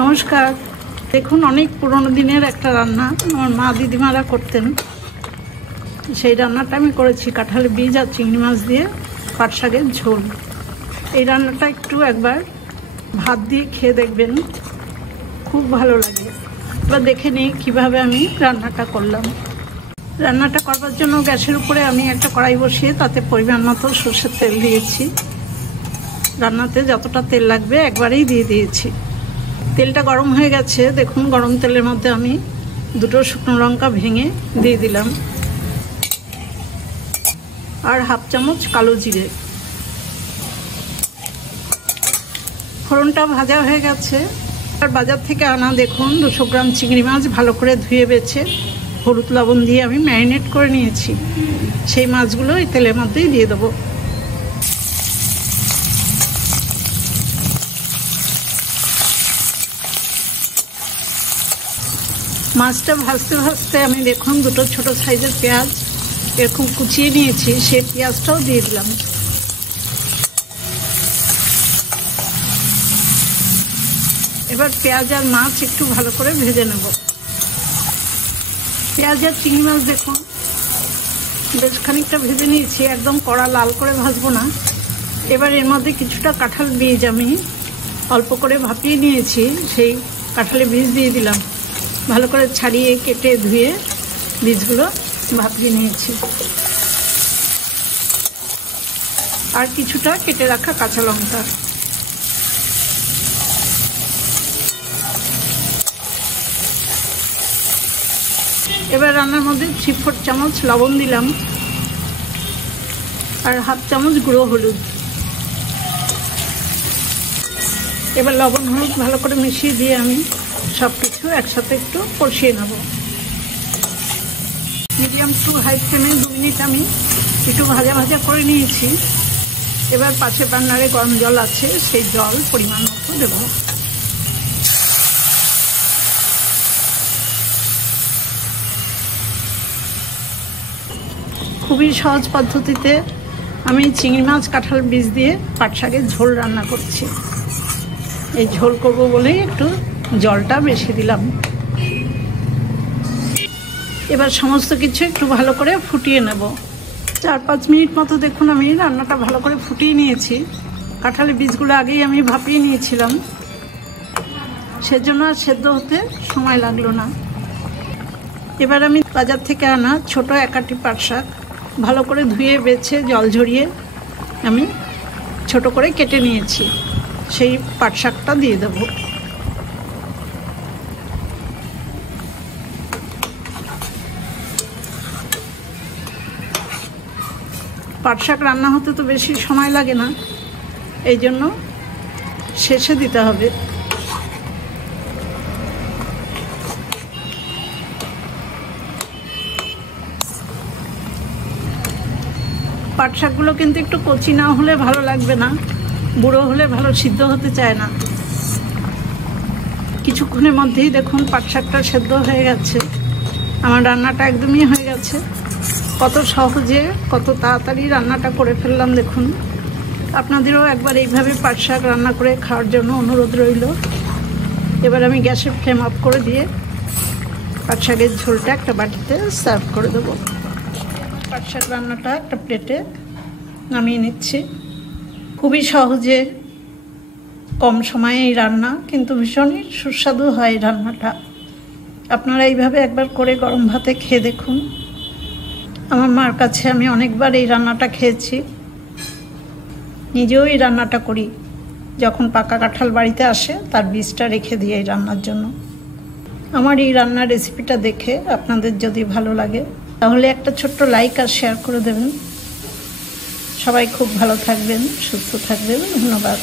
নমস্কার। দেখুন, অনেক পুরনো দিনের একটা রান্না আমার মা দিদিমারা করতেন। সেই রান্নাটা আমি করেছি কাঁঠালের বীজ আর চিংড়ি মাছ দিয়ে পাট শাকের ঝোল। এই রান্নাটা একটু একবার ভাত দিয়ে খেয়ে দেখবেন, খুব ভালো লাগে। এবার দেখে নিই কীভাবে আমি রান্নাটা করলাম। রান্নাটা করবার জন্য গ্যাসের উপরে আমি একটা কড়াই বসিয়ে তাতে পরিমাণ মতো সরষের তেল দিয়েছি। রান্নাতে যতটা তেল লাগবে একবারেই দিয়ে দিয়েছি। তেলটা গরম হয়ে গেছে। দেখুন, গরম তেলের মধ্যে আমি 2 শুকনো লঙ্কা ভেঙে দিয়ে দিলাম, আর 1/2 চামচ কালো জিরে। ফোড়নটা ভাজা হয়ে গেছে। আর বাজার থেকে আনা দেখুন 200 গ্রাম চিংড়ি মাছ ভালো করে ধুয়ে বেছে হলুদ লবণ দিয়ে আমি ম্যারিনেট করে নিয়েছি। সেই মাছগুলো এই তেলের মধ্যেই দিয়ে দেবো। মাছটা ভাজতে ভাজতে আমি দেখুন 2 ছোট সাইজের পেঁয়াজ এরকম কুচিয়ে নিয়েছি, সেই পেঁয়াজটাও দিয়ে দিলাম। এবার পেঁয়াজ আর মাছ একটু ভালো করে ভেজে নেব। পেঁয়াজ আর চিংড়ি মাছ দেখুন বেশ খানিকটা ভেজে নিয়েছি, একদম কড়া লাল করে ভাজবো না। এবার এর মধ্যে কিছুটা কাঁঠাল বীজ আমি অল্প করে ভাপিয়ে নিয়েছি, সেই কাঁঠালের বীজ দিয়ে দিলাম। ভালো করে ছাড়িয়ে কেটে ধুয়ে বীজগুলো ভাপিয়ে নিয়েছি। আর কিছুটা কেটে রাখা কাঁচা লঙ্কা। এবার রান্নার মধ্যে 3/4 চামচ লবণ দিলাম, আর 1/2 চামচ গুঁড়ো হলুদ। এবার লবণ হলুদ ভালো করে মিশিয়ে দিয়ে আমি সব কিছু একসাথে একটু কষিয়ে নেব। মিডিয়াম টু হাই ফ্লেমে 2 মিনিট আমি একটু ভাজা ভাজা করে নিয়েছি। এবার পাশে বান্নারে গরম জল আছে, সেই জল পরিমাণ মতো দেব। খুবই সহজ পদ্ধতিতে আমি চিংড়ি মাছ কাঁঠাল বীজ দিয়ে পাট শাকের ঝোল রান্না করছি। এই ঝোল করব বলেই একটু জলটা বেশি দিলাম। এবার সমস্ত কিছু একটু ভালো করে ফুটিয়ে নেব। 4-5 মিনিট মতো দেখুন আমি রান্নাটা ভালো করে ফুটিয়ে নিয়েছি। কাঁঠালের বীজগুলো আগেই আমি ভাপিয়ে নিয়েছিলাম, সেজন্য আর সেদ্ধ হতে সময় লাগলো না। এবার আমি বাজার থেকে আনা ছোট 1 আঁটি পাট শাক ভালো করে ধুয়ে বেছে জল ঝরিয়ে আমি ছোট করে কেটে নিয়েছি, সেই পাট শাকটা দিয়ে দেবো। পাট শাক রান্না হতে তো বেশি সময় লাগে না, এই জন্য শেষে দিতে হবে। পাট শাকগুলো কিন্তু একটু কচি না হলে ভালো লাগবে না, বুড়ো হলে ভালো সিদ্ধ হতে চায় না। কিছুক্ষণের মধ্যেই দেখুন পাট শাকটা সেদ্ধ হয়ে গেছে। আমার রান্নাটা একদমই হয়ে গেছে। কত সহজে কত তাড়াতাড়ি রান্নাটা করে ফেললাম দেখুন। আপনাদেরও একবার এইভাবে পাট শাক রান্না করে খাওয়ার জন্য অনুরোধ রইল। এবার আমি গ্যাসের ফ্লেম অফ করে দিয়ে পাট শাকের ঝোলটা একটা বাটিতে সার্ভ করে দেবো। পাট শাক রান্নাটা একটা প্লেটে নামিয়ে নিচ্ছি। খুবই সহজে কম সময়ে এই রান্না, কিন্তু ভীষণই সুস্বাদু হয় এই রান্নাটা। আপনারা এইভাবে একবার করে গরম ভাতে খেয়ে দেখুন। আমার মার কাছে আমি অনেকবার এই রান্নাটা খেয়েছি। নিজেও এই রান্নাটা করি। যখন পাকা কাঁঠাল বাড়িতে আসে তার বীজটা রেখে দিই এই রান্নার জন্য। আমার এই রান্নার রেসিপিটা দেখে আপনাদের যদি ভালো লাগে তাহলে একটা ছোট্ট লাইক আর শেয়ার করে দেবেন। সবাই খুব ভালো থাকবেন, সুস্থ থাকবেন। ধন্যবাদ।